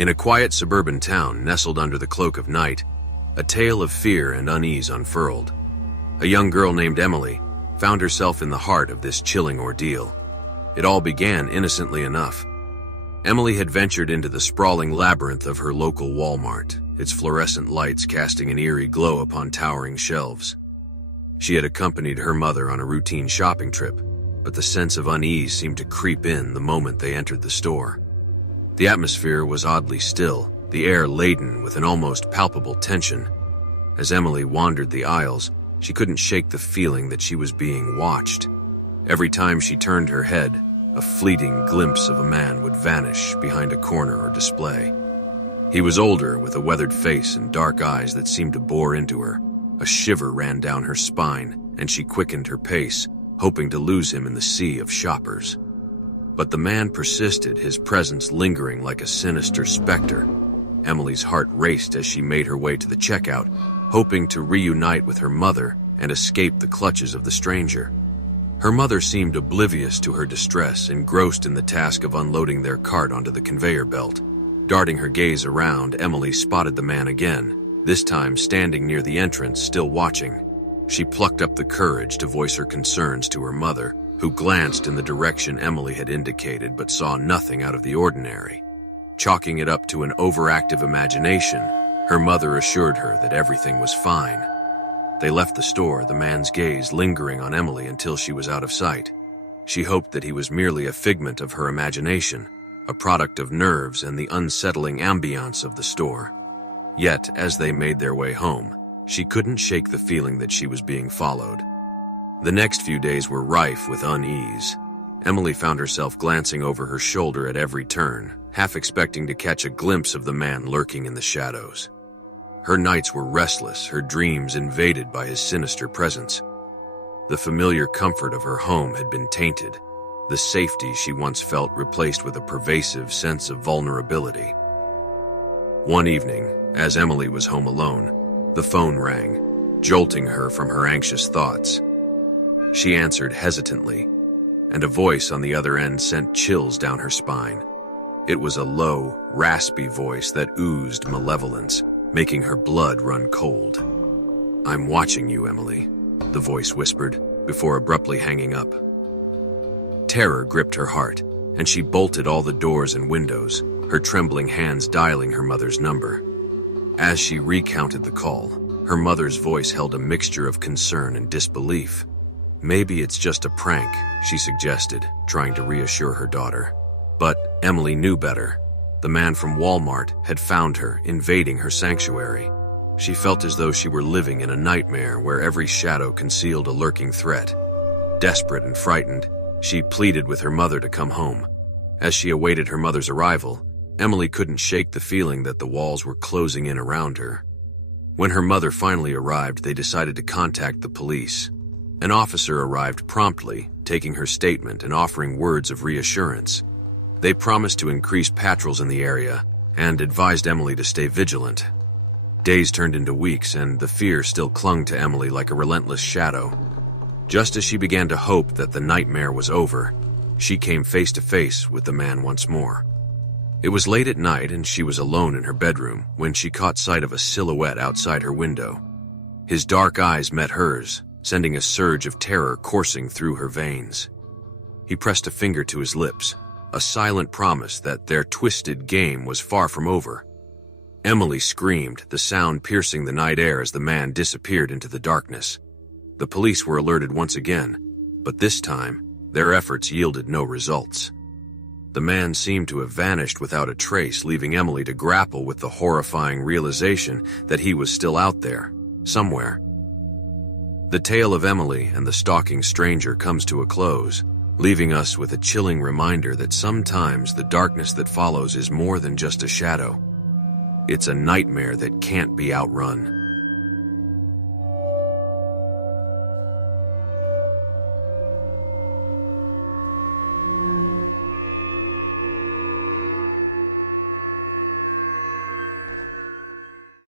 In a quiet suburban town nestled under the cloak of night, a tale of fear and unease unfurled. A young girl named Emily found herself in the heart of this chilling ordeal. It all began innocently enough. Emily had ventured into the sprawling labyrinth of her local Walmart, its fluorescent lights casting an eerie glow upon towering shelves. She had accompanied her mother on a routine shopping trip, but the sense of unease seemed to creep in the moment they entered the store. The atmosphere was oddly still, the air laden with an almost palpable tension. As Emily wandered the aisles, she couldn't shake the feeling that she was being watched. Every time she turned her head, a fleeting glimpse of a man would vanish behind a corner or display. He was older, with a weathered face and dark eyes that seemed to bore into her. A shiver ran down her spine, and she quickened her pace, hoping to lose him in the sea of shoppers. But the man persisted, his presence lingering like a sinister specter. Emily's heart raced as she made her way to the checkout, hoping to reunite with her mother and escape the clutches of the stranger. Her mother seemed oblivious to her distress, engrossed in the task of unloading their cart onto the conveyor belt. Darting her gaze around, Emily spotted the man again, this time standing near the entrance, still watching. She plucked up the courage to voice her concerns to her mother, who glanced in the direction Emily had indicated but saw nothing out of the ordinary. Chalking it up to an overactive imagination, her mother assured her that everything was fine. They left the store, the man's gaze lingering on Emily until she was out of sight. She hoped that he was merely a figment of her imagination, a product of nerves and the unsettling ambiance of the store. Yet, as they made their way home, she couldn't shake the feeling that she was being followed. The next few days were rife with unease. Emily found herself glancing over her shoulder at every turn, half expecting to catch a glimpse of the man lurking in the shadows. Her nights were restless, her dreams invaded by his sinister presence. The familiar comfort of her home had been tainted, the safety she once felt replaced with a pervasive sense of vulnerability. One evening, as Emily was home alone, the phone rang, jolting her from her anxious thoughts. She answered hesitantly, and a voice on the other end sent chills down her spine. It was a low, raspy voice that oozed malevolence, making her blood run cold. "I'm watching you, Emily," the voice whispered, before abruptly hanging up. Terror gripped her heart, and she bolted all the doors and windows, her trembling hands dialing her mother's number. As she recounted the call, her mother's voice held a mixture of concern and disbelief. "Maybe it's just a prank," she suggested, trying to reassure her daughter. But Emily knew better. The man from Wal-Mart had found her, invading her sanctuary. She felt as though she were living in a nightmare where every shadow concealed a lurking threat. Desperate and frightened, she pleaded with her mother to come home. As she awaited her mother's arrival, Emily couldn't shake the feeling that the walls were closing in around her. When her mother finally arrived, they decided to contact the police. An officer arrived promptly, taking her statement and offering words of reassurance. They promised to increase patrols in the area and advised Emily to stay vigilant. Days turned into weeks, and the fear still clung to Emily like a relentless shadow. Just as she began to hope that the nightmare was over, she came face to face with the man once more. It was late at night, and she was alone in her bedroom when she caught sight of a silhouette outside her window. His dark eyes met hers, sending a surge of terror coursing through her veins. He pressed a finger to his lips, a silent promise that their twisted game was far from over. Emily screamed, the sound piercing the night air as the man disappeared into the darkness. The police were alerted once again, but this time, their efforts yielded no results. The man seemed to have vanished without a trace, leaving Emily to grapple with the horrifying realization that he was still out there, somewhere. The tale of Emily and the stalking stranger comes to a close, leaving us with a chilling reminder that sometimes the darkness that follows is more than just a shadow. It's a nightmare that can't be outrun.